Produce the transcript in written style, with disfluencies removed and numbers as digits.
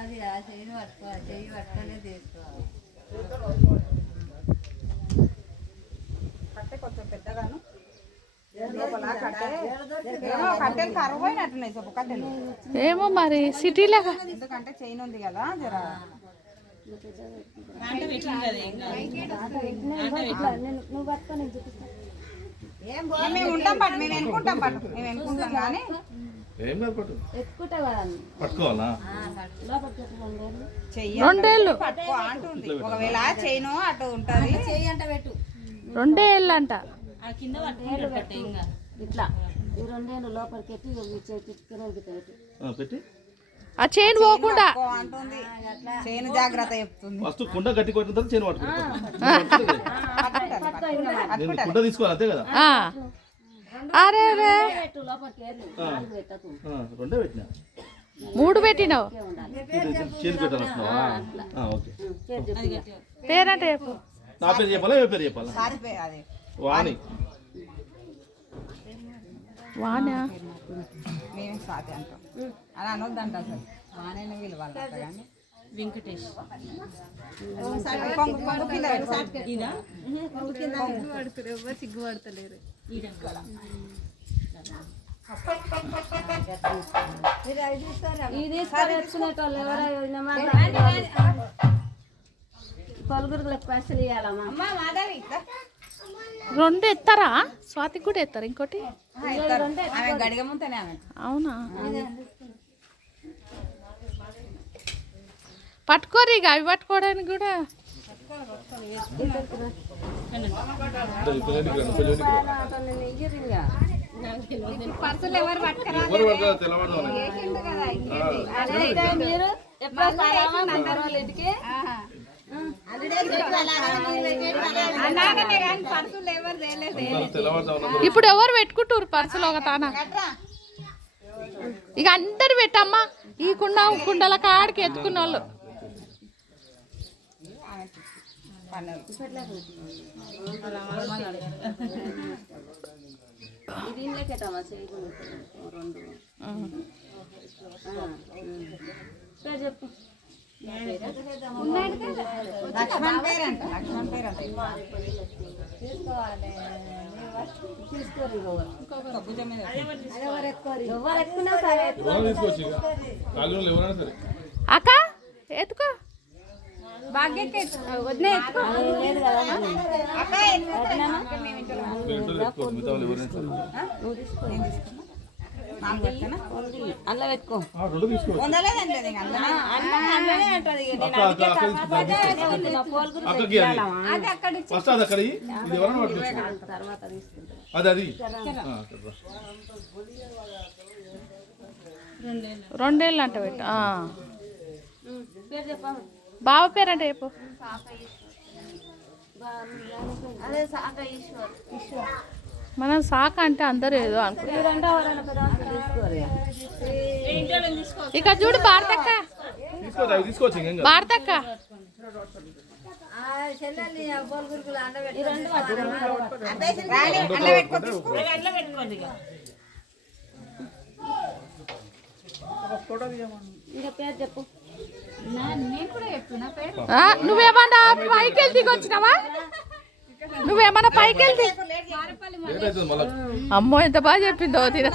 అది ఆ చెయ్యి పట్టుకోవాలి, చెయ్యి పట్టుకునే తీసుకోవాలి. కట్టే కొంచెం పెద్దగాను లోపల కట్టెలు కరువు అయినట్టున్నాయి చెప్పు కట్టెలు. ఏమో మరి సిటీలాగా ఎందుకంటే చైన్ ఉంది కదా జరా మేము ఉంటాం పట్టు, మేము ఎన్నుకుంటాం పట్టు, మేము ఎన్నుకుంటాం కానీ రెండేళ్ళు పట్టుకో అంటుంది. ఒకవేళ చైన్ అటు ఉంటుంది చెయ్యి అంట పెట్టు 2 ఏళ్ళు అంట ఇట్లా ఈ 2 ఏళ్ళు లోపలికి పెట్టి ఆ చైన్ పోకుండా అంటుంది. చైన్ జాగ్రత్త చెప్తుంది. ఫస్ట్ కుండ గట్టి కొట్టిన తర్వాత చైన్ పట్టుకుంటా కుండ తీసుకోవాలి అంతే కదా. అరే అరే రెండే పెట్టినా 3 పెట్టినావు. చైన్ పెట్టాలంటున్నావా? ఓకే. పేరంటే చెప్పు. నా పేరు చెప్పాలా ఏ పేరు చెప్పాలా? వాణి. వాణి మేము స్వాతి అంటాం. అలా అనొద్దంట అసలు వాణిని పిలవాలి కానీ వెంకటేష్ సిగ్గుపడతలేరు. ఇది తెచ్చుకునేటోళ్ళు ఎవరైనా పలుగురులకు పైసలు ఇవ్వాలమ్మా. 2 ఎత్తారా? స్వాతికి కూడా ఎత్తారు ఇంకోటి. గడిగ ముంతనే అవునా? పట్టుకోరు ఇక అవి పట్టుకోవడానికి కూడా. పర్సులు ఎవరు పట్టుకురా మీరు ఇప్పుడు ఎవరు పెట్టుకుంటారు పర్సులు ఒక తాన? ఇక అందరు పెట్టమ్మా. ఈ కుండల కాడికి ఎత్తుకున్న వాళ్ళు చెప్పు. లక్ష్మణ్ పేరంట. లక్ష్మణ్ పేరంట అక్క ఎత్తుకో. భాగ్యకి వదిలే ఎత్తుకో. అల్ల పెట్టుకో. రెండేళ్ళు అంట పెట్టు. బావ పేరంటే చెప్పు. మనం సాక అంటే అందరూ ఏదో అనుకుంటారు. ఇక చూడు భారతక్క, భారతక్క చెప్పు. నువ్వేమన్నా పైకి వెళ్ళి దిగొచ్చినావా? నువ్వేమన్నా పైకి వెళ్తే? అమ్మో ఎంత బాగా చెప్పిందో తిన.